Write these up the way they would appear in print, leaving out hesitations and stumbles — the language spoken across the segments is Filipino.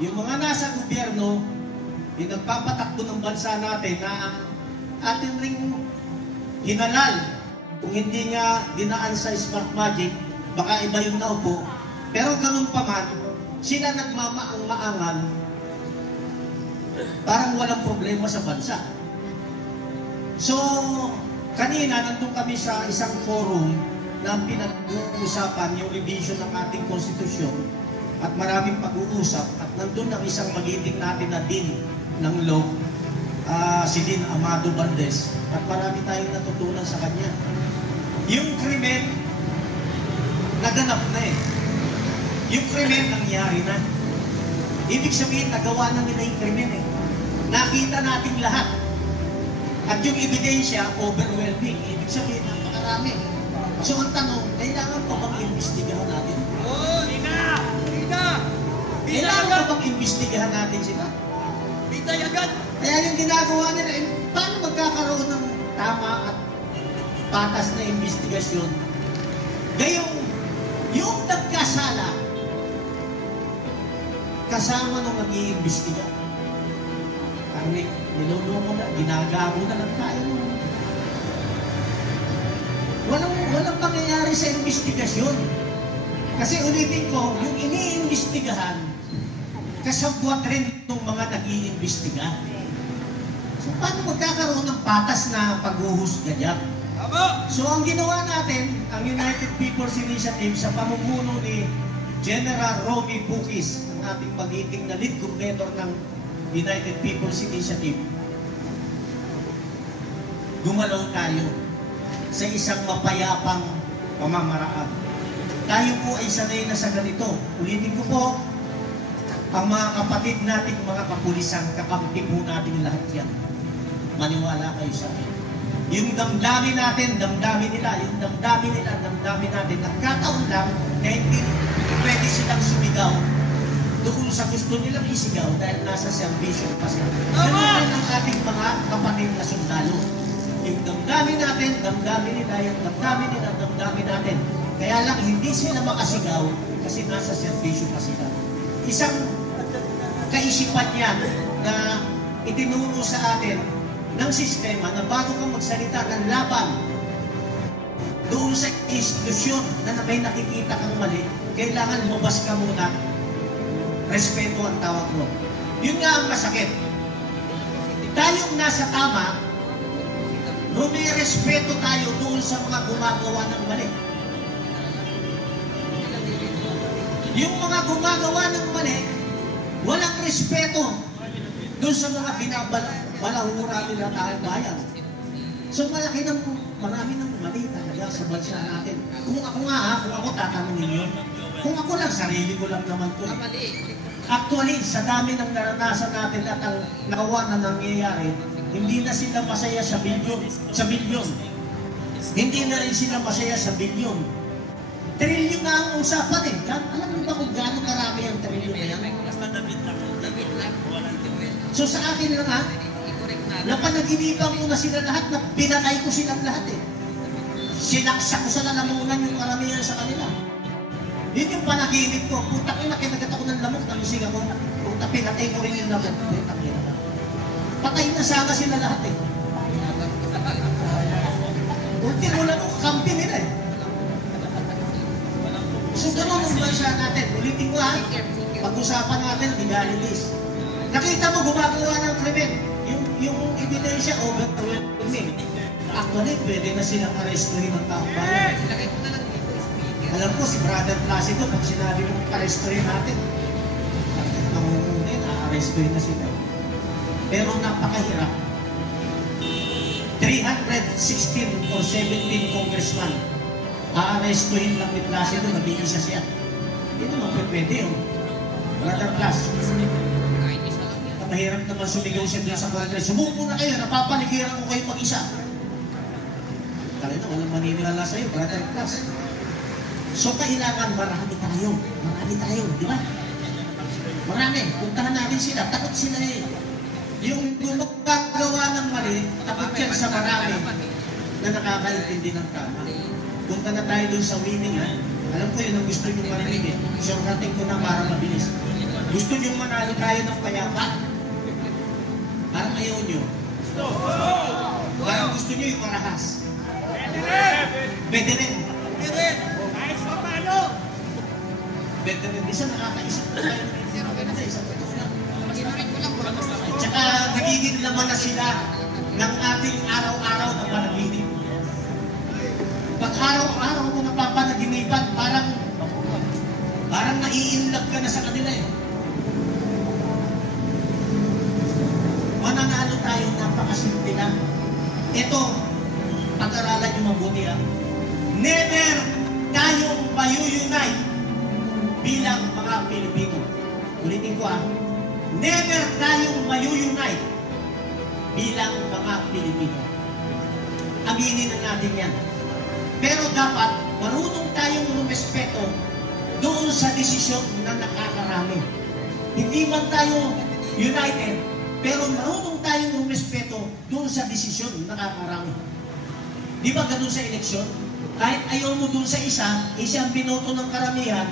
Yung mga nasa gobyerno, yung nagpapatakbo ng bansa natin na ang atin ring hinalal. Kung hindi nga dinaan sa smart magic, baka iba yung naupo. Pero ganun pa man, sila nagmamaang-maangan, parang walang problema sa bansa. So, kanina nandun kami sa isang forum na pinag-uusapan yung revision ng ating konstitusyon at maraming pag-uusap at nandun ang isang magiting natin na din ng law, si Dean Amado Valdez, at marami tayong natutunan sa kanya. Yung krimen, naganap na eh. Yung krimen, nangyari na. Ibig sabihin, nagawa na nila yung krimen eh. Nakita natin lahat. At yung ebidensya, overwhelming. Ibig sabihin, napakarami. So ang tanong, kailangan pa bang imbestigahan natin? Oo, Kailangan pa bang imbestigahan natin sila? agad. Kaya yung ginagawa nila, paano magkakaroon ng tama at patas na investigasyon? Gayong, yung nagkasala, kasama nung nag-iimbestiga. Ang nilulungo na, ginagago na lang tayo. Walang pangyayari sa investigasyon. Kasi ulitin ko, yung iniimbestigahan, kasabwat rin ng mga nag-iimbestiga. So, paano magkakaroon ng patas na paghuhusga dyan? So, ang ginawa natin, ang United People's Initiative sa pamumuno ni General Romy Bukis, ang ating magiting na lead coordinator ng United People's Initiative, gumalaw tayo sa isang mapayapang pamamaraan. Tayo po ay sanay na sa ganito. Ulitin ko po, ang mga kapatid nating mga kapulisan, kakampi po natin lahat yan. Maniwala kayo sa akin. Yung damdamin natin, damdamin nila. Yung damdamin nila, damdamin natin. Nagkataon lang na hindi pwede silang sumigaw doon sa gusto nilang isigaw dahil nasa servisyo pa sila. Ganun ang ating mga kapatid na sundalo. Yung damdamin natin, damdamin nila. Yung damdamin nila, damdamin natin. Kaya lang hindi sila makasigaw kasi nasa servisyo pa sila. Isang kaisipan yan na itinuro sa atin ng sistema na bago kang magsalita ng laban doon sa institusyon na may nakikita kang mali, kailangan lumabas ka muna. Respeto ang tawag mo. Yun nga ang masakit. Tayong nasa tama, rumirespeto tayo doon sa mga gumagawa ng mali. Yung mga gumagawa ng mali, walang respeto doon sa mga binabalahura nila tayong bayan. So marami ng mali talaga sa bansa natin. Kung ako nga kung ako tatanungin yun, kung ako lang, sarili ko lang naman to. Actually, sa dami ng naranasan natin at ang nakawa na nangyayari, hindi na sila masaya sa bilyon. Hindi na rin sila masaya sa bilyon. Trilyon na ang usapan eh. Alam mo ba kung gaano karami ang trilyon na yan? So sa akin lang napanaginipan ko na sila lahat, na pinatay ko silang lahat eh. Sinaksak ko sa lalamunan yung karamihan sa kanila. Yun yung panaginip ko. Putak ina, kinagat ako ng lamok, nalusing ako. Putak, pinatay ko rin yung lamok. Putak ina. Patay na sana sila lahat eh. Ultimo lang ako, kampi nila eh. So gano'n ang bansa natin. Ulitin ko pag-usapan natin, legalities. Nakita mo, gumagawa ng krimen. Yung ebidensya, overwhelming. Actually, pwede na silang arestuhin ng taong bayan. Alam ko, si Brother Placido, pag sinabi mong arestuhin natin, nangungunin, a-arestuhin na sila. Pero napakahirap. 316 or 17 congressman, a-arestuhin lang ni Placido, nag-iisa siya. Hindi naman pwede yun. Brother Placido. Mahirap naman sumigaw siya doon sa Congress. Sumuko na kayo, napapaligiran ko kayo mag-isa. Kaya na, walang maninilala sa'yo, Brother Placido. So, kailangan marami tayo. Marami tayo, di ba? Marami. Puntahan natin sila. Takot sila eh. Yung magkagawa ng mali, takot yan sa marami na nakakaintindi ng tama. Punta na tayo doon sa winning, ha? Alam ko yun ang gusto nyo marinig eh. Shortcutting ko na para mabilis. Gusto nyo manalo tayo ng payapa? Parang ayaw nyo. Parang gusto nyo yung marahas. Pwede rin. Pwede rin. Isa nakakaisip ko tayo ng isang totoo lang. At saka nagiging laman na sila ng ating araw-araw na panaginip. Pag araw-araw mo napapanaginipan, parang nai-inlove ka na sa kanila eh. Mananalo tayo, napakasimple lang. Ito, pag-aralan nyo mabuti lang. Never tayong mayu-unite bilang mga Pilipino. Ulitin ko never tayong mayu-unite bilang mga Pilipino. Aminin na natin yan. Pero dapat marunong tayong rumespeto doon sa desisyon na nakakarami. Hindi man tayo united, pero marunong tayong rumespeto doon sa desisyon na nakakarami. Di ba ganun sa eleksyon? Kahit ayaw mo doon sa isa, isang binoto ng karamihan,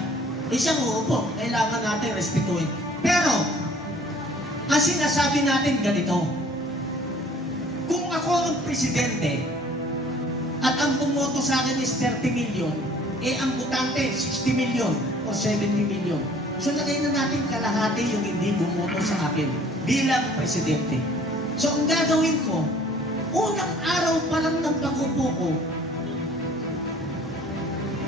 isang uupo, kailangan natin respetuhin. Pero, ang sinasabi natin ganito, kung ako ang presidente, at ang bumoto sa akin is 30 million, ang butante 60 million o 70 million. So lagay na natin kalahati yung hindi bumoto sa akin bilang presidente. So ang gagawin ko, unang araw pa lang ng pag-upo ko,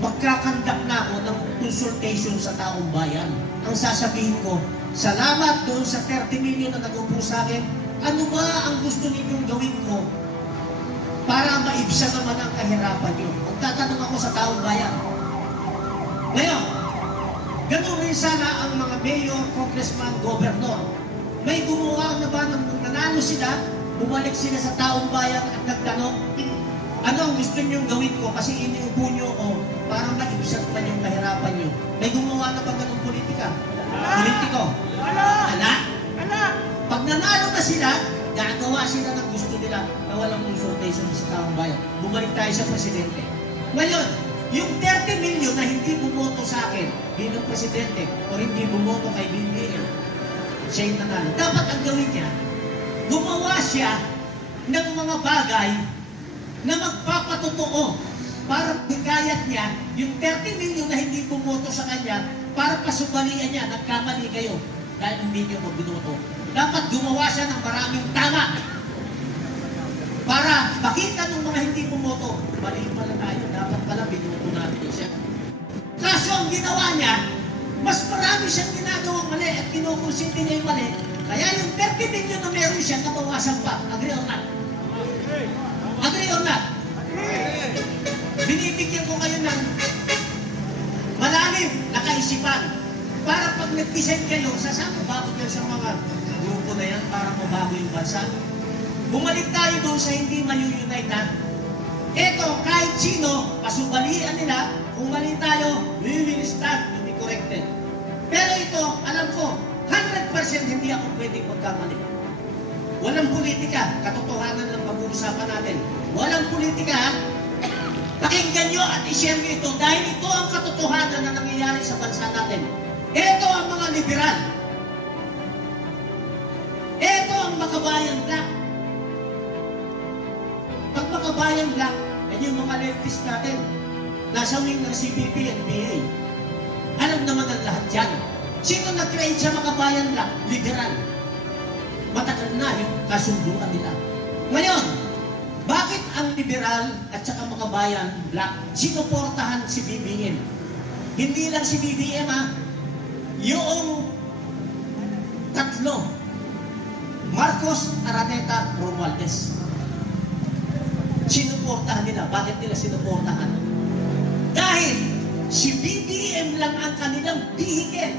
magkakandak na ako ng consultation sa taong bayan. Ang sasabihin ko, salamat doon sa 30 million na nag-upo sa akin, ano ba ang gusto ninyong gawin ko para maibsa naman ang kahirapan nyo? Magtatanong ako sa taong bayan. Ngayon, ganun rin sana ang mga mayor, congressman, governor. May gumawa na ba nang nanalo sila, bumalik sila sa taong bayan at nagtanong, ano ang gusto nyong gawin ko kasi iniupo nyo o para maibsat man yung kahirapan nyo? May gumawa na ba ganung politika? Politiko? Ala? Pag nanalo na sila, gagawa sila ng gusto nila na walang consultation sa taong bayan. Bumalik tayo sa presidente. Ngayon, yung 30 million na hindi bumoto sa akin bilang presidente o hindi bumoto kay BBM, siya yung nanalo. Dapat ang gawin niya, gumawa siya ng mga bagay na magpapatotoo para hikayat niya yung 30 million na hindi bumoto sa kanya para pasubalian niya, nagkamali kayo dahil hindi niyo magbunoto. Dapat gumawa siya ng maraming tama para makita ng mga hindi bumoto, mali pala tayo, dapat pala binuto natin siya. Kaso ang ginawa niya, mas marami siyang ginagawang mali at kinukonsinti niya yung mali, kaya yung 30 million na meron siya, nabawasan pa. Agree or not? Agree or not? Binibigyan ko kayo ng malalim na kaisipan para pag nag-decide kayo, sasama bakit yan sa mga grupo na yan para mabago yung bansa. Bumalik tayo doon sa hindi mayu-unite ha. Ito, kahit sino, pasubalian nila, kung mali tayo, we will stand to be corrected. Pero ito, alam ko, 100% hindi ako pwedeng magkamali. Walang politika, katotohanan lang pag-uusapan natin. Walang politika ha. Pakinggan nyo at i-share nyo ito dahil ito ang katotohanan na nangyayari sa bansa natin. Ito ang mga liberal. Ito ang Makabayan Black. Pag Makabayan Black, yan yung mga leftist natin. Nasa wing ng CPP at PA. Alam naman ang lahat yan. Sino nag-create sa Makabayan Black? Liberal. Matagal na yung kasunduan nila. Ngayon, bakit ang liberal at saka Makabayan Black sinuportahan si BBM? Hindi lang si BBM ha. Yung tatlo, Marcos, Araneta, Romualdez. Sinuportahan nila. Bakit nila sinuportahan? Dahil si BBM lang ang kanilang vehicle.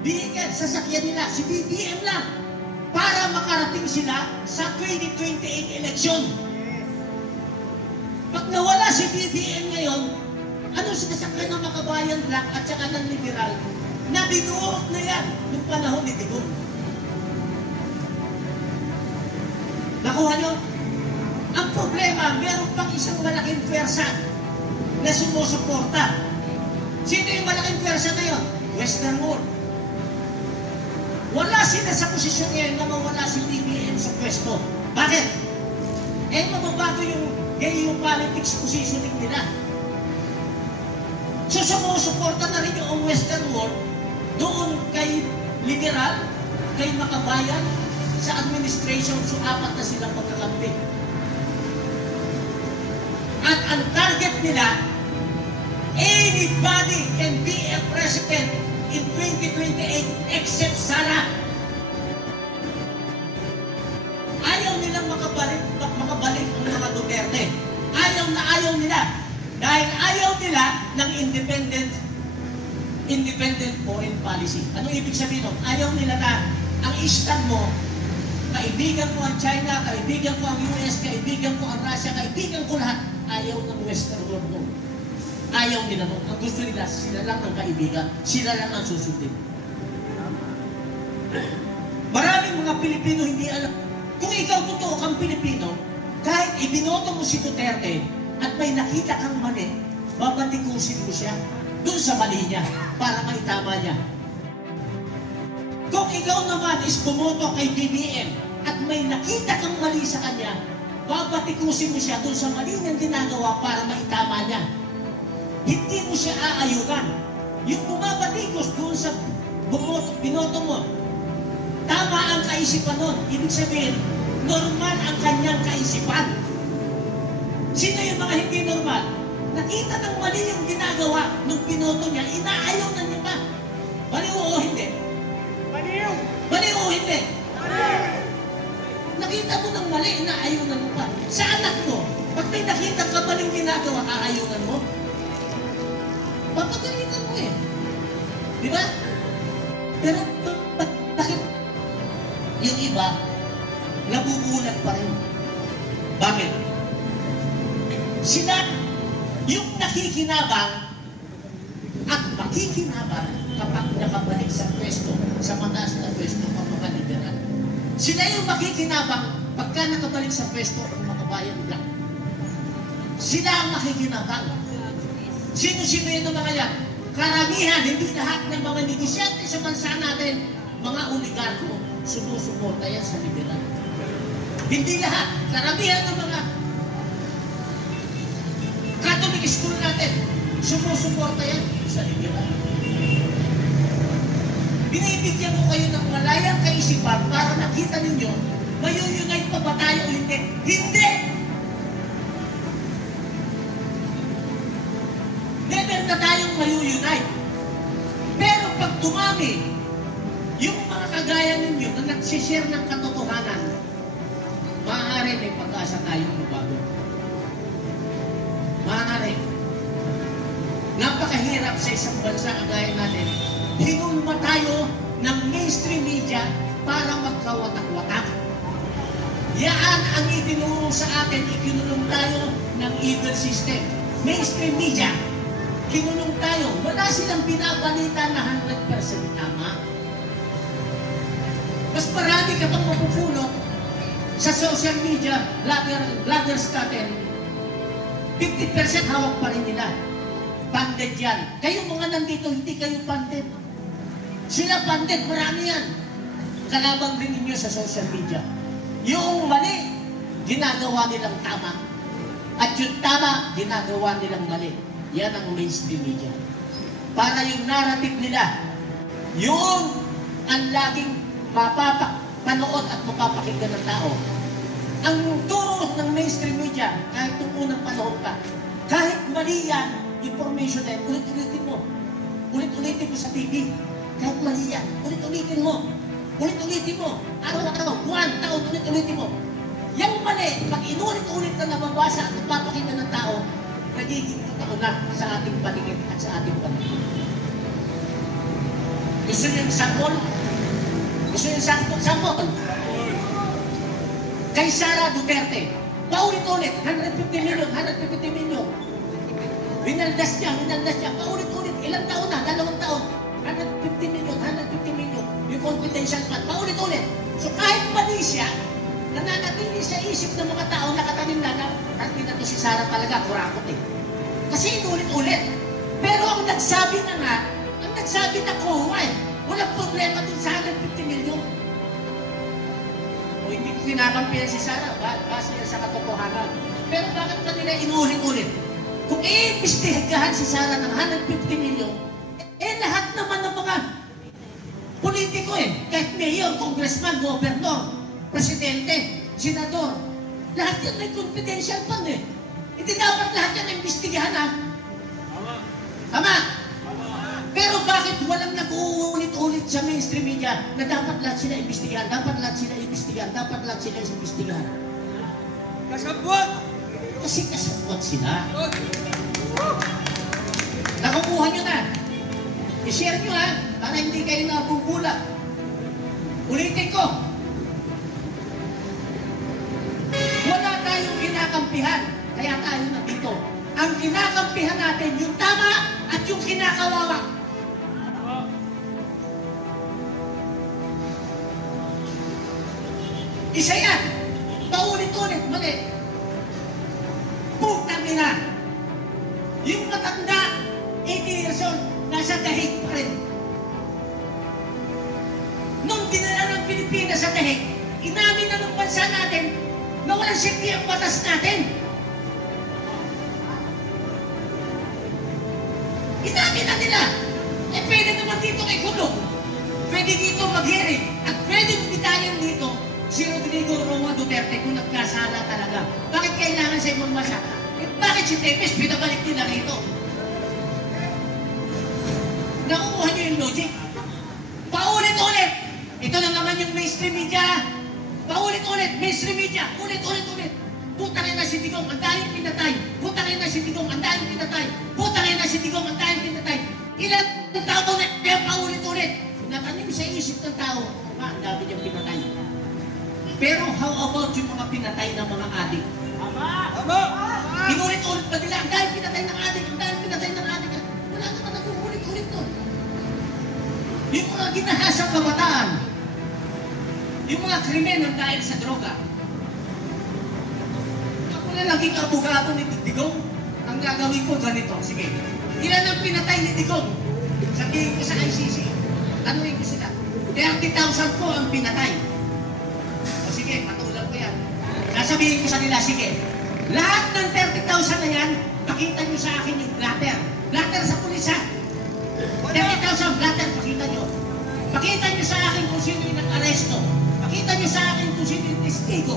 Vehicle, sasakyan nila. Si BBM lang. Para makarating sila sa 2028 election. Pag nawala si BBM ngayon, anong sinasakyan ng Makabayan Black at saka ng liberal? Nabinuot na yan noong panahon ni Digong. Nakuha nyo? Ang problema, meron pang isang malaking pwersa na sumusuporta. Sino yung malaking pwersa na yun? Western World. Wala sila sa posisyon ngayon na mawala si BBM sa pwesto. Bakit? Eh, mababago yung geopolitics positioning nila. So, sumusuporta na rin yung Western world doon kay liberal, kay makabayan, sa administration. So, apat na silang pagkakampi. At ang target nila, anybody can be a president in 2028 except Sara. Ayaw nilang makabalik ang mga Duterte. Ayaw nila. Dahil ayaw nila ng independent foreign policy. Anong ibig sabihin nun? Ayaw nila na ang istan mo, kaibigan ko ang China, kaibigan ko ang US, kaibigan ko ang Russia, kaibigan ko lahat. Ayaw ng Western world mo. Ayaw nila nun. Ang gusto nila, sila lang ang kaibigan. Sila lang ang susundin. Maraming mga Pilipino hindi alam. Kung ikaw totoo kang Pilipino, kahit ibinoto mo si Duterte at may nakita kang mali, babatikusin mo siya doon sa mali niya para maitama niya. Kung ikaw naman is bumoto kay BBM at may nakita kang mali sa kanya, babatikusin mo siya doon sa mali niyang ginagawa para maitama niya. Hindi mo siya aayunan. Yung bumabatikos doon sa binoto mo, tama ang kaisipan nun. Ibig sabihin, normal ang kanyang kaisipan. Sino yung mga hindi normal? Nakita ng mali yung ginagawa nung binoto niya, inaayaw na niya pa. Baliw o hindi? Baliw! Baliw o hindi? Baliw! Nakita mo ng mali, inaayaw na mo pa. Sa anak mo, pag may nakita ka maling ginagawa, aayunan mo? Papagalitan mo eh. Di ba? Pero bakit yung iba, nabubulag pa rin? Bakit? Sila, yung nakikinabang at makikinabang kapag nakabalik sa pwesto, sa mataas na pwesto, kapag-liberal. Sila yung makikinabang pagka nakabalik sa pwesto, ang makabayan lang. Sila ang makikinabang. Sino-sino yun ang mga yan? Karamihan, hindi lahat ng mga negosyante sa bansa natin, mga oligarko, sumusuporta yan sa liberal. Hindi lahat. Karamihan ng mga Catholic school natin, sumusuporta yan sa liberal. Binibigyan ko kayo ng malayang kaisipan para nakita ninyo, mayuyunite pa ba tayo o hindi? Hindi! Never na tayong mayuyunite. Pero pag dumami, yung mga kagaya ninyo na nagsishare ng katotohanan, maaari may pag-asa tayong mabago. Maaari. Napakahirap sa isang bansa kagaya natin. Hinulma tayo ng mainstream media para magkawatak-watak. Yaan ang itinuro sa atin, ikinulong tayo ng evil system. Mainstream media, kinulong tayo. Wala silang pinabalita na 100% tama. Mas marami ka pang mapupulot sa social media, vloggers natin, 50% hawak pa rin nila. Pandit yan. Kayong mga nandito, hindi kayo pandit. Sila pandit, marami yan. Kalabang din ninyo sa social media. Yung mali, ginagawa nilang tama. At yung tama, ginagawa nilang mali. Yan ang mainstream media. Para yung narrative nila, yung ang laging mapapanood at mapapakinggan ng tao. Ang turo ng mainstream media, kahit nung unang panahon pa, kahit mali yan, information na yun, ulit-ulitin mo. Ulit-ulitin mo sa TV. Kahit mali yan, ulit-ulitin mo. Ulit-ulitin mo. Araw-araw, buwan, taon, ulit-ulitin mo. Yung mali, pag inulit-ulit na nababasa at napapakinggan ng tao, nagiging totoo na sa ating paningin at sa ating paningin. Gusto niyo yung sample? Gusto niyo yung sample? Kay Sara Duterte, paulit-ulit, 150 million. Winaldas niya, paulit-ulit, ilang taon na, 2 taon, 150 million, yung confidential fund, paulit-ulit. So kahit mali siya, nananatili sa isip ng mga tao, nakatanim na na to si Sara talaga, kurakot eh. Kasi inulit-ulit. Pero ang nagsabi na nga, ang nagsabi na COA eh, Walang problema dun sa 150 milyon. O hindi ko kinakampihan si Sara, base sa katotohanan. Pero bakit pa nila inulit-ulit? Kung iimbestigahan si Sara ng 150 milyon, lahat naman ng mga politiko kahit mayor, congressman, gobernador, presidente, senador, lahat yan may confidential fund Hindi dapat lahat yan imbestigahan Tama? Pero bakit walang nag-uulit-ulit sa mainstream media na dapat lahat sila imbestigahan, dapat lahat sila imbestigahan, dapat lahat sila imbestigahan? Kasabot! Kasi kasabot sila. Nakukuha nyo na. I-share nyo para hindi kayo nabubula. Ulitin ko. Wala tayong kinakampihan, kaya tayo na dito. Ang kinakampihan natin, yung tama at yung kinakawawa. Isa yan. Paulit-ulit, mali. Putang ina. Yung matanda, 80 years old, nasa dahig pa rin. Nung dinala ng Pilipinas sa dahig, inamin na ng bansa natin na walang sikli ang batas natin. Inamin na nila. Pwede naman dito kay Kulong. Pwede dito mag-hearing. At pwede bitayan dito si Rodrigo Roa Duterte kung nagkasala talaga. Bakit kailangan sa ibang bansa? Bakit si Tepes pinabalik nila rito? Nakukuha niyo yung logic? Paulit-ulit! Ito na naman yung mainstream media. Paulit-ulit, mainstream media. Ulit-ulit-ulit. Putang ina si Digong, ang daming pinatay. Putang ina si Digong, ang daming pinatay. Putang ina si Digong, ang daming pinatay. Ilan tao na kaya paulit-ulit? Natanim sa isip ng tao, ang dami niyang pinatay. Pero how about yung mga pinatay ng mga adik? Ama! Inulit-ulit ba nila? Ang dahil pinatay ng adik, ang dahil pinatay ng adik. Wala naman nag-uulit-ulit doon. Yung mga ginahasang kabataan, yung mga krimen ng dahil sa droga. Ako na naging abogado ni Digong, ang gagawin ko ganito. Sige, ilan ang pinatay ni Digong? Sabihin ko sa ICC, tanuin ko sila. 30,000 po ang pinatay. O sige, patulang ko yan. Sasabihin ko sa nila, sige, lahat ng 30,000 na yan, pakita nyo sa akin yung blatter. Blatter sa pulis 30,000 blatter, pakita nyo. Pakita nyo sa akin kung sino yung nag-aresto. Pakita nyo sa akin kung sino yung testigo.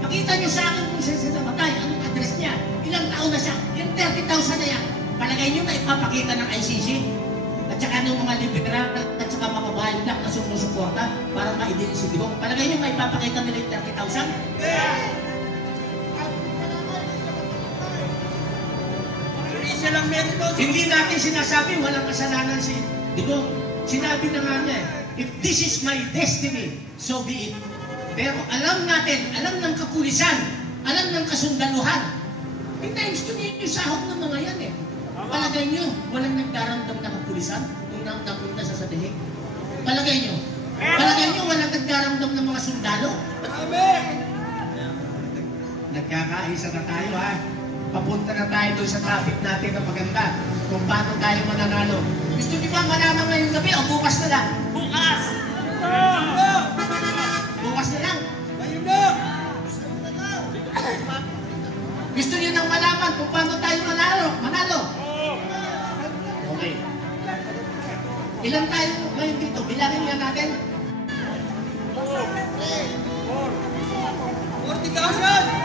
Pakita nyo sa akin kung sino yung namatay, anong address niya, ilang taon na siya. Yung 30,000 na yan, palagay nyo na ipapakita ng ICC at saka ng mga liberal at saka mga bahay black na sumusuporta para maidin si Digong. Palagay nyo maipapakita nila yung 30,000? Lang meron doon. Hindi natin sinasabi walang kasalanan si Digong. Sinabi na nga niya, if this is my destiny, so be it. Pero alam natin, alam ng kapulisan, alam ng kasundaluhan. Times to niyo yung sahog ng mga yan Palagay nyo, walang nagdaramdam na kapulisan nung napunta sa dihig. Palagay nyo. Palagay nyo, walang nagdaramdam ng mga sundalo. Amen! Nagkakaisa na tayo Papunta na tayo doon sa topic natin na maganda. Kung paano tayo mananalo. Gusto niyo ba malaman ngayong gabi o bukas na lang? Bukas! Bukas na lang? Ngayon na! Gusto niyo nang malaman kung paano tayo manalo? Okay. Ilan tayo ngayon dito? Bilangin nga natin. 40,000!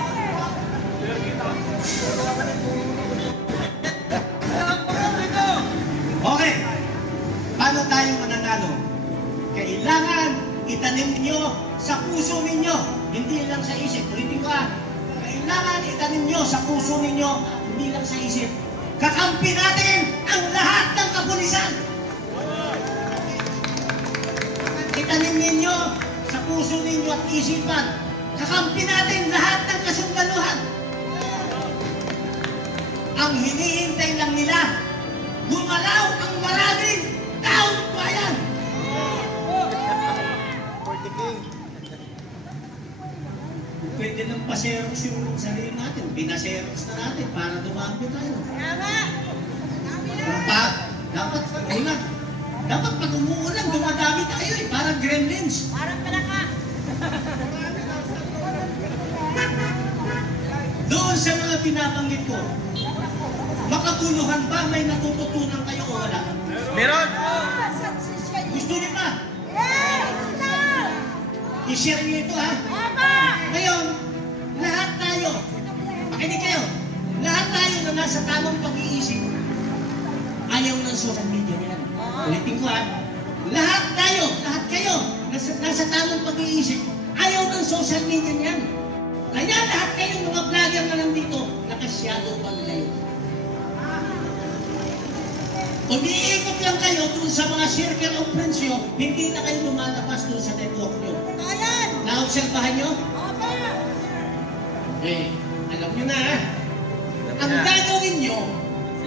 Okay. Paano tayo mananalo? Kailangan itanim niyo sa puso ninyo. Hindi lang sa isip. Ulitin ko Kailangan itanim niyo sa puso ninyo. Hindi lang sa isip. Kakampi natin ang lahat ng kapulisan. Itanim ninyo sa puso ninyo at isipan. Kakampi natin lahat ng kasundaluhan. Ang hinihintay lang nila, gumalaw ang maraming taong bayan. 40K. Pwede lang pa-xerox yung sarili natin. Bina-xerox na natin para dumami tayo. Dapat pag umuulan, dumadami Parang gremlins. Parang palaka. Doon sa mga pinabanggit ko, makabuluhan ba may natututunan kayo o wala? Meron! Gusto niyo pa? Yes! Stop! I-share niyo ito ha? Tama! Ngayon, lahat tayo, makinig kayo, lahat tayo na nasa tamang pag-iisip, ayaw ng social media niyan. Ulitin ko ha, lahat tayo, lahat kayo, nasa tamang pag-iisip, ayaw ng social media niyan. Kaya lahat kayong mga vlogger na nandito, nakasyado pa kayo. Umiikot lang kayo dun sa mga circle of friends nyo, hindi na kayo lumalabas dun sa network nyo. Ayan! Naobserbahan nyo? Opo! Eh, alam nyo na ha. Ang gagawin nyo,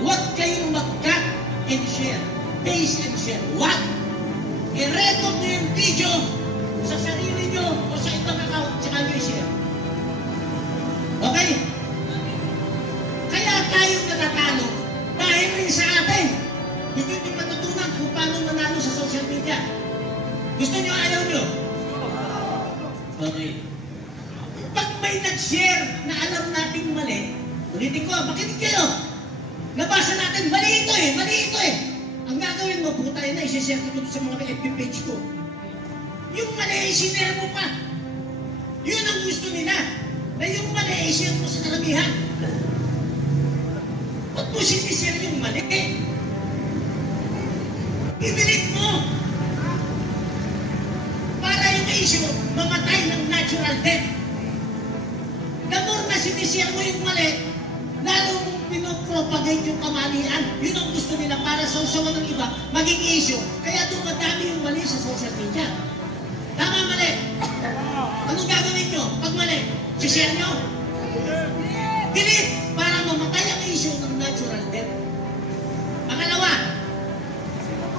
huwag kayong mag-cut and share. Paste and share. What? I-record nyo yung video sa sarili nyo o sa ibang account, tsaka nyo i-share. Okay? Kaya tayo natatalo dahil rin sa atin. Gusto nyo matutunan kung paano manalo sa social media. Gusto nyo, ayaw nyo? Okay. Pag may nag-share na alam nating mali, ulitin ko, makinig kayo. Nabasa natin, mali ito eh, mali ito eh. Ang gagawin mo, puta yun na, isi-share ko sa mga FB page ko. Yung mali, isi-share mo pa. Yun ang gusto nila. Na yung mali, isi-share mo sa karamihan. Ba't mo sinishare yung mali? I-delete mo. Para yung issue, mamatay ng natural death. The more na sinishare mo yung mali, lalo mong pinopropagate yung kamalian. Yun ang gusto nila para sa usawa ng iba, maging issue. Kaya dumadami yung mali sa social media. Tama, mali? Anong gagawin nyo pag mali? Sishare nyo? Delete! Para mamatay ang issue ng natural death.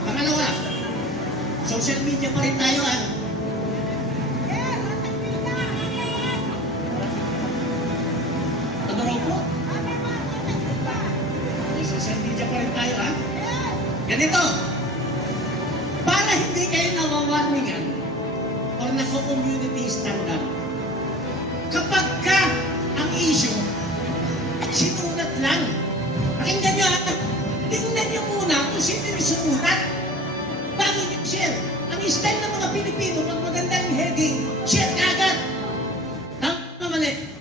Pangalawa, social media pa rin tayo ah. Yes! Ano raw po? Amen ba? May social media pa rin tayo ah. Yes! Ganito, para hindi kayo nawawarningan or nako-community standard, kapag ka ang issue, sinulat lang. Pakinggan nyo ha, tingnan nyo muna kung sino yung sinulat bago nyo share. Ang style ng mga Pilipino, pag maganda yung heading, share agad. Tama mali.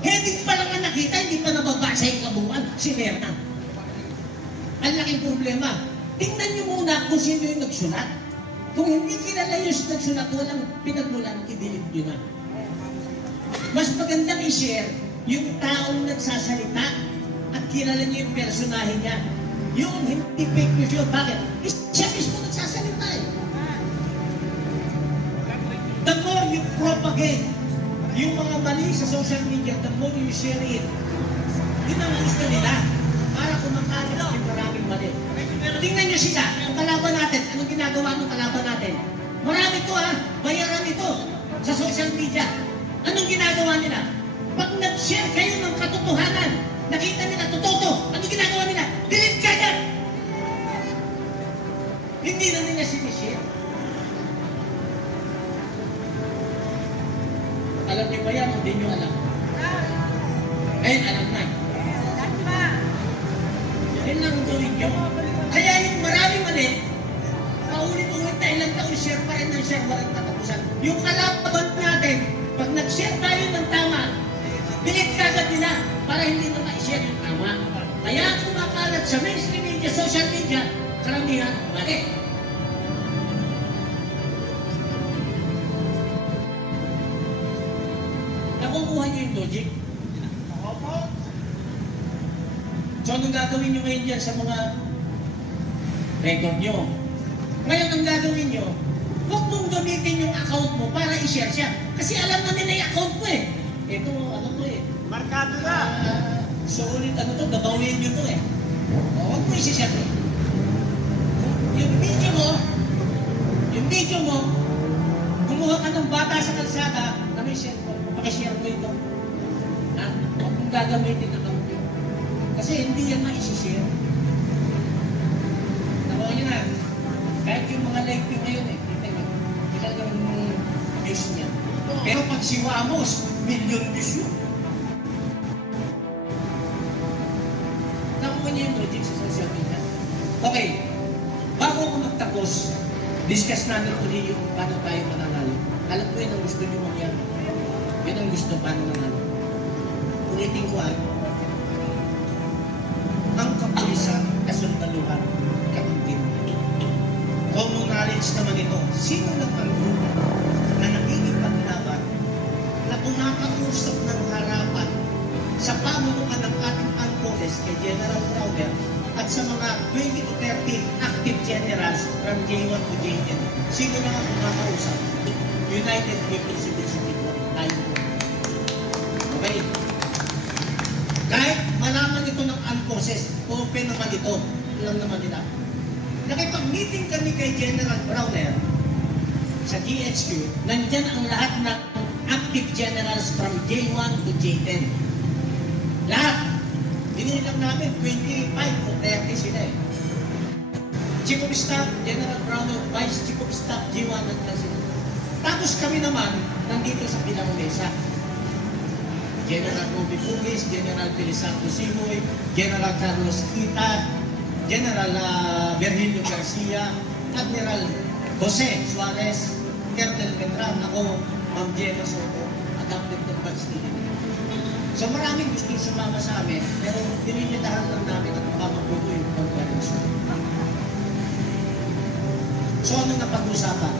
Heading pa lang ang nakita, hindi pa nababasa yung kabuuan, sinare na. Ang laking problema. Tingnan nyo muna kung sino yung nagsulat. Kung hindi kilala yung nagsulat, walang pinagmulan, i-delete nyo na. Mas magandang i-share yung taong nagsasalita at kilala niyo yung personahe niya. Yung hindi fake news yun. Bakit? Siya mismo nagsasalita eh. The more you propagate yung mga mali sa social media, the more you share it. Yun ang gusto nila. Para kumakalit yung maraming mali. Tingnan nyo sila, ang kalaban natin, anong ginagawa ng kalaban natin? Marami to ha, bayaran ito sa social media. Anong ginagawa nila? Pag nag-share kayo ng katotohanan, nakita nila totoo, anong ginagawa nila? Delete ka yan! Hindi na nila sinishare. Alam niyo ba yan o hindi niyo alam? Ngayon alam na. Yan lang ang gawin niyo. Kaya yung maraming mali, paulit-ulit na ilang taon share pa rin ng share, walang katapusan. Yung kalaban natin, pag nag-share tayo ng tama, delete kagad nila para hindi na ma-share yung tama. Kaya ang kumakalat sa mainstream media, social media, karamihan, mali. Nakukuha niyo yung logic? So, anong gagawin nyo ngayon dyan sa mga record nyo? Ngayon, ang gagawin nyo, huwag mong gamitin yung account mo para i-share siya. Kasi alam na nila yung account mo eh. Ito, ano to eh. Markado na! So, ulit, ano to, gagawin nyo to eh. Huwag mo i-share eh. Yung video mo, kumuha ka ng bata sa kalsada, na may share mo, pakishare mo ito. Ha? Huwag mong gagamitin ang account mo. Kasi hindi yan ma-isi-share. Nakuha nyo na. Kahit yung mga live nyo ngayon eh, kita nyo. si Wamos, million views yun. Nakuha niyo yung logic sa social media. Okay, bago ako magtapos, discuss natin ulit yung paano tayo mananalo. Alam ko yun ang gusto niyo mangyari. Yun ang gusto paano mananalo. Ulitin ko ang kapulisan, kasundaluhan, kapatid. Common knowledge naman ito. Sino lang ang grupo na nakikipaglaban na kung nakausap ng harapan sa pamunuan ng ating ancoles kay General Browner at sa mga 20 to 30 active generals from J1 to J10, sino lang ang makakausap? United People's Civil War. Tayo. Okay? Kahit malaman ito ng ancoles, open naman ito. Alam naman nila. Nakipag-meeting kami kay General Browner sa GHQ, nandyan ang lahat ng active generals from J1 to J10. Lahat. Dinilang namin, 25 o 30 sila eh. Chief of Staff, General Browner, Vice Chief of Staff, J1 at sila. Tapos kami naman, nandito sa bilang mesa. General Ruby Pugis, General Pelisanto Simoy, General Carlos Kita, General Virgilio Garcia, Admiral Jose Suarez, Colonel Beltran, ako, Ma'am Gemma Soto, adapted to Batch So maraming gusto sumama sa amin, pero dinilitahan lang namin at makamabuto yung pagkarisyon. So ano na pag-usapan?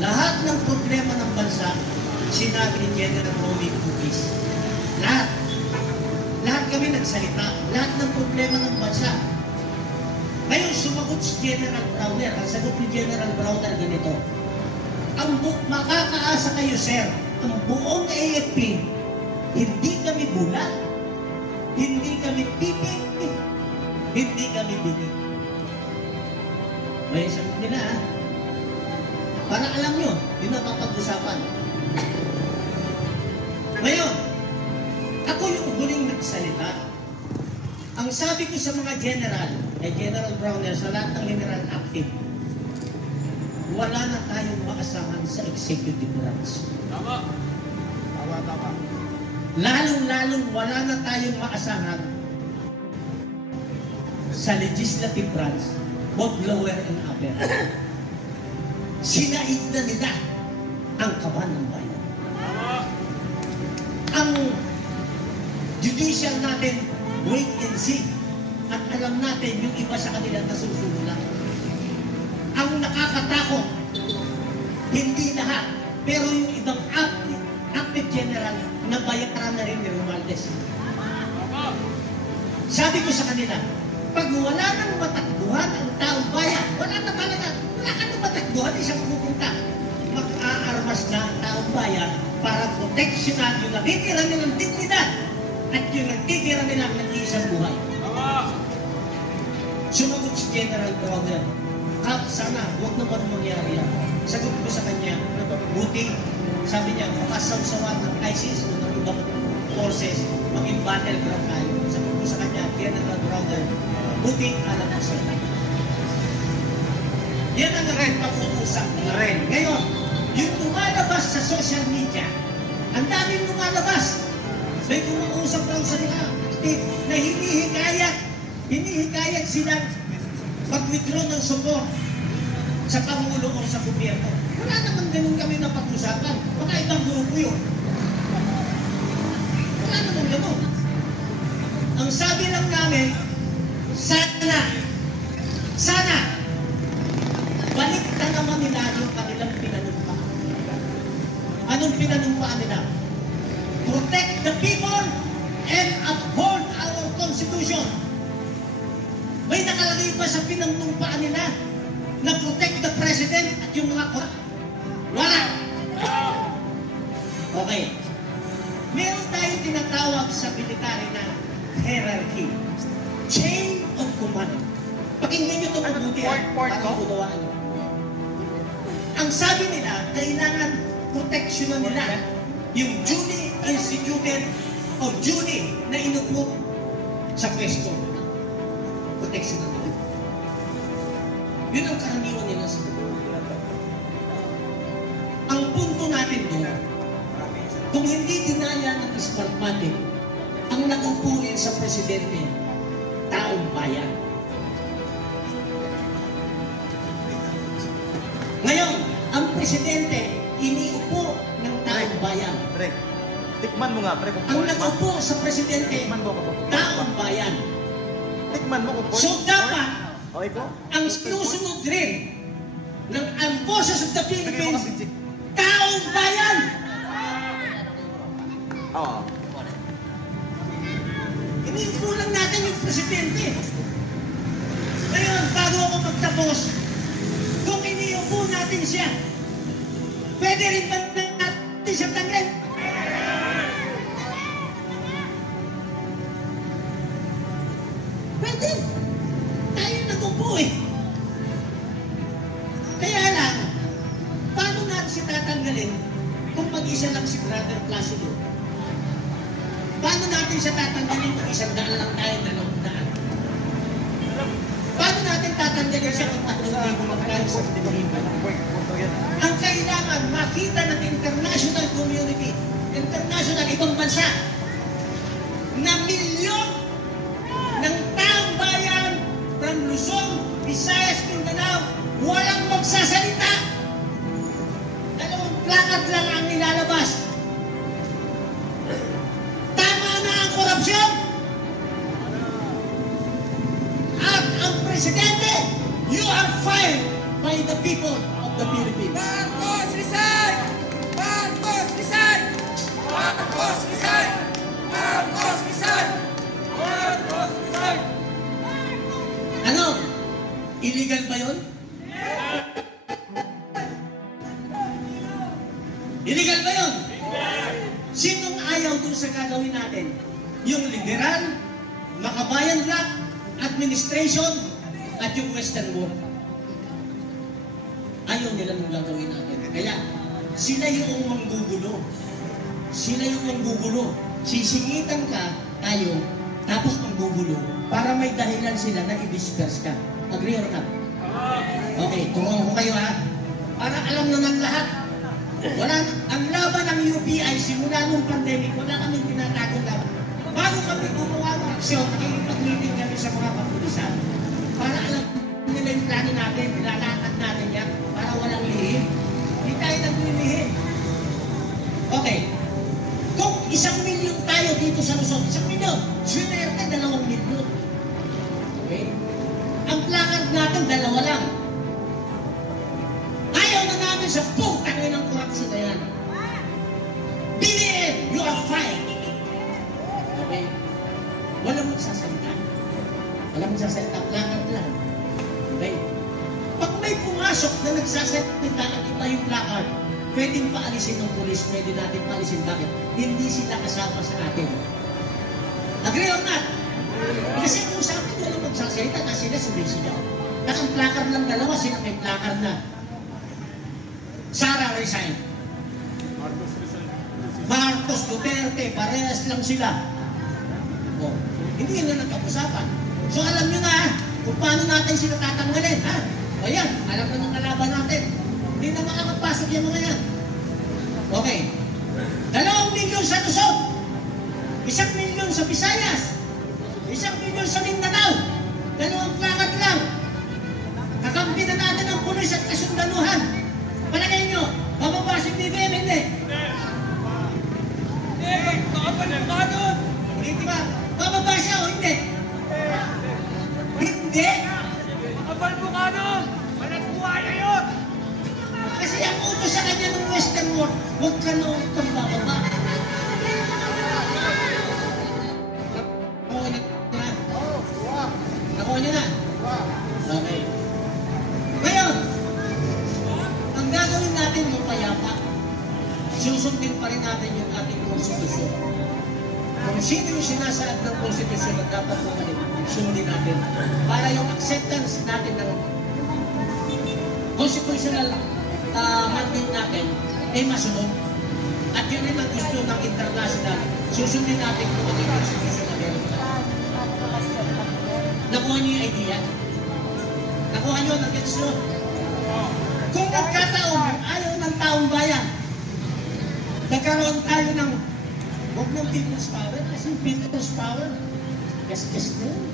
Lahat ng problema ng bansa, sinabi ni General Ruby Pugis. Lahat. Lahat kami nagsalita. Lahat ng problema ng bansa. Ngayon, sumagot si General Browner. Ang sagot ni General Browner ganito. Makakaasa kayo, sir. Ang buong AFP, hindi kami bulag, hindi kami pipig, hindi kami binig. May sagot nila, ha? Para alam nyo, yun ang papag-usapan. Ngayon, ako yung huling nagsalita. Ang sabi ko sa mga general, General Browner, sa lahat ng general active, wala na tayong maasahan sa executive branch. Tama. Tama. Lalong-lalong wala na tayong maasahan sa legislative branch, both lower and upper. Sinaid na nila ang kaban ng bayan. Ang judicial natin, wait and see. At alam natin yung iba sa kanila na susunod lang. Ang nakakatakot, hindi lahat, pero yung ibang active general na bayaran na rin ni Romualdez. Sabi ko sa kanila, pag wala nang matakbuhan ang taong bayan, wala na talaga, wala ka nang matakbuhan, isang pupunta. Mag-aarmas na ang taong bayan para proteksyonan yung natitira nilang dignidad at yung natitira nilang nag-iisang buhay. Sumagot si General Browner, Kap, sana, huwag naman mangyari yan. Sagot ko sa kanya, buti, sabi niya, makasawsawan ng ISIS o ng ibang forces, maging battleground tayo. Sagot ko sa kanya, General Browner, buti, alam ko sa kanya. Yan ang nagpag-uusap natin. Ngayon, yung lumalabas sa social media, ang daming lumalabas. May kumausap lang sa mga na hinihikayat sila mag-withdraw ng support sa Pangulo o sa gobyerno. Wala naman ganun kami na pag-usapan. Baka ibang grupo yun. Wala naman ganun. Ang sabi lang namin, sana, balik na naman nila yung kanilang pinanumpaan. Anong pinanumpaan nila? Protect the people and uphold our Constitution. May nakalagay pa sa pinagtumpaan nila na protect the President at yung mga wala. Okay. Meron tayong tinatawag sa military na hierarchy. Chain of command. Pakinggan nyo ito mabuti para unawaan nyo. Ang sabi nila, kailangan proteksyonan nila yung duly instituted o duly na inupo sa pwesto. Proteksyonan nila. Yun ang karaniwan nila sa mundo. Ang punto natin doon, Kung hindi dinaya ng Smartmatic, ang nag-upuin sa presidente, taong bayan. Ngayon, ang presidente, iniupo ng taong bayan. Pre, tikman mo nga, pre. Kung Ang nag-upo sa presidente, tikman mo kung taong bayan. tikman mo kung So dapat, okay po? ang sinusunod rin ng Armed Forces of the Sige mo Philippines, kasi. taong bayan! Oo. Iniupo lang natin yung presidente. Ngayon, bago ako magtapos, kung iniupo natin siya, pwede rin ba natin siya tanggalin? Pwede. Tayo nag-upo eh. Kaya lang, paano natin siya tatanggalin kung mag-isa lang si Brother Placido? Paano natin siya tatanggalin kung 100 lang tayo, 200? Paano natin tatanggalin siya kung 3,000 lang tayo sa Ang kailangan makita ng international community, international ibang bansa, na milyon ng taong bayan from Luzon, Visayas, Mindanao, walang magsasalita. Dalawang plakad lang ang nilalabas. Tama na ang korupsyon. At ang presidente, you are fired by the people of the Philippines. Marcos resign! Marcos resign! Marcos resign! Marcos resign! Marcos resign! Ano? Illegal ba yun? Illegal ba yun? Sinong ayaw dun sa gagawin natin? Yung liberal, makabayan bloc, administration, at yung western world. Ayaw nila nung gagawin natin. Kaya, sila yung manggugulo. Sila yung manggugulo. Sisingitan ka, tayo, tapos manggugulo, para may dahilan sila na i-disperse ka. Agree or not? Okay, turuan ko kayo ha. Para alam na ng lahat. Wala, ang laban ng UPI, simula nung pandemic, wala kaming tinatago lang. Bago kami gumawa ng aksyon, nakikipag-meeting kami sa mga kapulisan. Para alam nila yung plano natin, nilalakad natin yan, para walang lihim. Hindi tayo naglilihim. Okay. Kung 1 milyon tayo dito sa Luzon, 1 milyon, Swinerte, 2 milyon. Okay? Ang plakad natin, 2 lang. Ayaw na namin sa putangin ng korupsyon na yan. BBM, you are fine. Okay? Walang magsasalita. Walang magsasalita. Plakad lang. Okay? Pag may pumasok na nagsasalita at iba yung plakad, pwedeng paalisin ng pulis, pwede natin paalisin. Bakit? Hindi sila kasama sa atin. Agree or not? Kasi kung sa akin walang magsasalita, na sila sumisigaw. Na ang plakad lang 2, sila may plakad na. Sara resign. Marcos Duterte, parehas lang sila. Oh, hindi na nagkapusapan. So alam nyo na kung paano natin sila tatanggalin. Ha? O yan, alam na ng kalaban natin. Hindi na makakapasok yung mga yan. Okay. 2 milyon sa Luzon. 1 milyon sa Visayas. 1 milyon sa Mindanao. 2 plakad lang. Kakampi na natin ang pulis at kasundaluhan. Palagay nyo, bababa si BBM, hindi. Hindi ba? Bababa siya o hindi? Hindi. Kapal mo ka nun! Walang buhaya yun! Kasi ang utos sa kanya ng western world, huwag ka na huwag kang bababa. Nakuha niyo na? Nakuha niyo na? Okay. Ngayon, ang gagawin natin yung payapa, susundin pa rin natin yung ating konstitusyon. Kung sino yung sinasaad ng konstitusyon na dapat bumalik, sundin natin. Para yung acceptance natin ng constitutional mandate natin ay masunod. At yun rin ang gusto ng international. Susundin natin kung ano yung constitution na meron. Nakuha niyo yung idea? Nakuha niyo, nag-gets nyo? Kung nagkataon, ayaw ng taong bayan, Nagkaroon tayo ng huwag ng people's power kasi people's power yes na yun.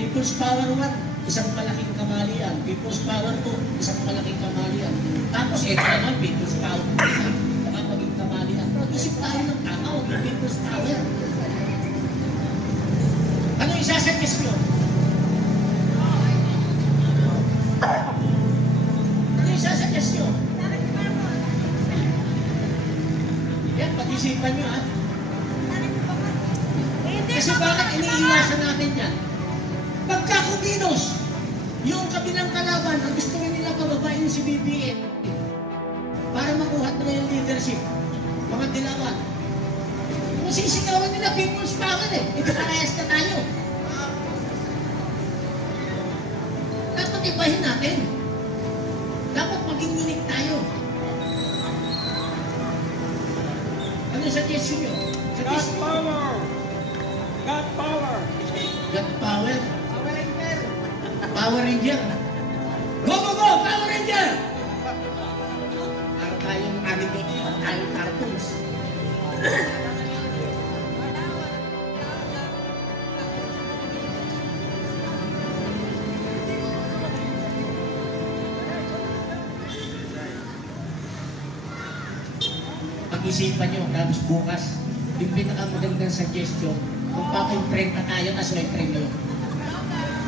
People's power 1, isang malaking kamalian. People's power 2, isang malaking kamalian. Tapos ito naman, people's power 3, baka maging kamalian. Pag-isip tayo ng tama, huwag yung people's power. Ano isasuggest nyo? Ano isasuggest nyo? Yan, pag-isipan nyo ha. Kasi bakit iniiwasan natin yan? Pagka kumilos, yung kabilang kalaban, ang gusto nila pababain si BBM para makuha na yung leadership, mga dilawan. Masisigawan nila people's power eh. Ito parehas na tayo. Dapat ibahin natin. Dapat maging unique tayo. Ano suggestion nyo? God power! God power! God power. Power Ranger. Go, go, go! Power Ranger! Para tayong anime at tayong cartoons. Pag-isipan nyo, tapos bukas, yung pinakamagandang suggestion, kung pakiprenta tayo, kasi may premyo.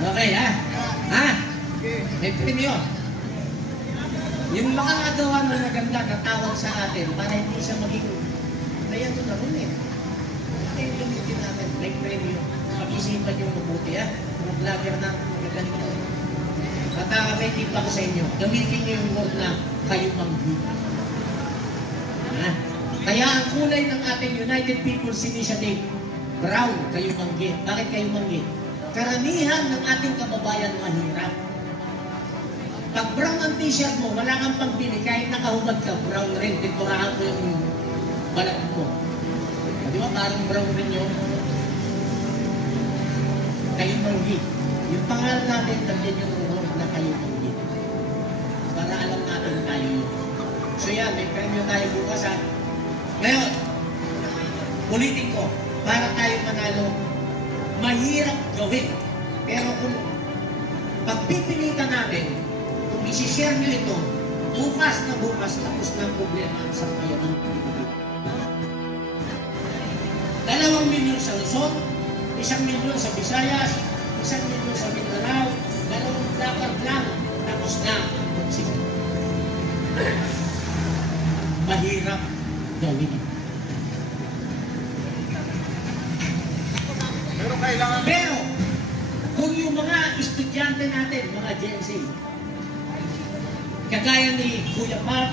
Okay, ha? Ha? May premyo. Yung mga nagawa mo maganda, tatawag sa atin para hindi siya maging, kaya ito na rin eh. Ito yung gamitin natin, may premyo. Pag-isipan nyo mabuti, ha? Mga vlogger na, magaling na. At may tip ako sa inyo, gamitin nyo yung word na kayo manggi. Ha? Kaya ang kulay ng ating United People's Initiative, brown, kayo manggi. Bakit kayo manggi? Karamihan ng ating kababayan mahirap. Pag brown ang t-shirt mo, wala kang pambili, kahit nakahubad ka, brown rin, tinturahan mo yung balat mo. Di ba parang brown rin yun? Kayo manggi. Yung pangalan natin, tagyan yun ng word na kayo manggi. Para alam natin tayo yun. So yan, may premyo tayo bukas ha. Ngayon, politiko, para tayo manalo, mahirap gawin. Pero kung pagpipilitan natin, kung isi-share nyo ito, bukas na bukas, tapos na ang problema sa kayo ng Pilipinas. 2 milyon sa Luzon, 1 milyon sa Visayas, 1 milyon sa Mindanao, 2 dapat lang, tapos na ang Mexico. Mahirap gawin. Pero, kung yung mga estudyante natin, mga Gen Z, kagaya ni Kuya Pat,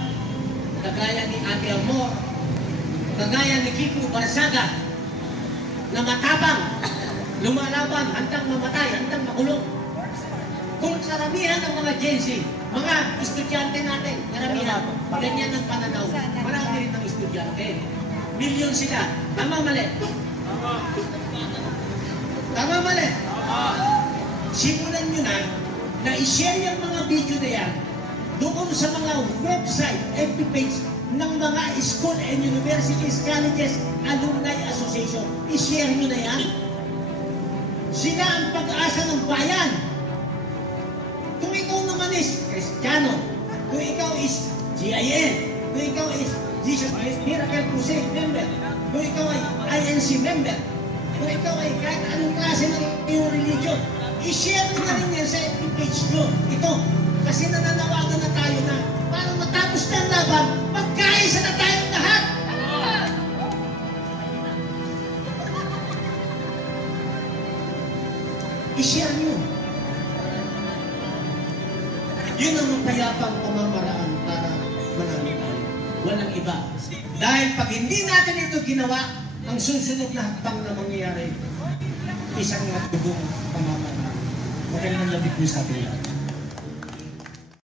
kagaya ni Ate Amor, kagaya ni Kiko Barsaga, na matapang, lumalaban, handang mamatay, handang makulong. Kung karamihan ng mga Gen Z, mga estudyante natin, karamihan, ganyan ang pananaw. Marami rin ng estudyante. Milyon sila. Tama mali? Tama mali? Simulan nyo na i-share yung mga video na yan doon sa mga website, FB page ng mga school and universities, colleges, alumni association. I-share nyo na yan. Sila ang pag-asa ng bayan. Kung ikaw naman is Kristiyano, kung ikaw is GIN, kung ikaw is Jesus Christ Miracle Crusade member, kung ikaw ay INC member, kung ikaw ay kahit anong klase ng iyong religion, i-share mo na rin yan sa FB page nyo. Ito, kasi nananawagan na tayo na para matapos na ang laban, magkaisa na tayong lahat. I-share nyo. Yun ang mapayapang pamamaraan para manalo tayo. Walang iba. Dahil pag hindi natin ito ginawa, ang susunod na hakbang na mangyayari, isang matubong pamamaraan. Magandang labig mo sa atin.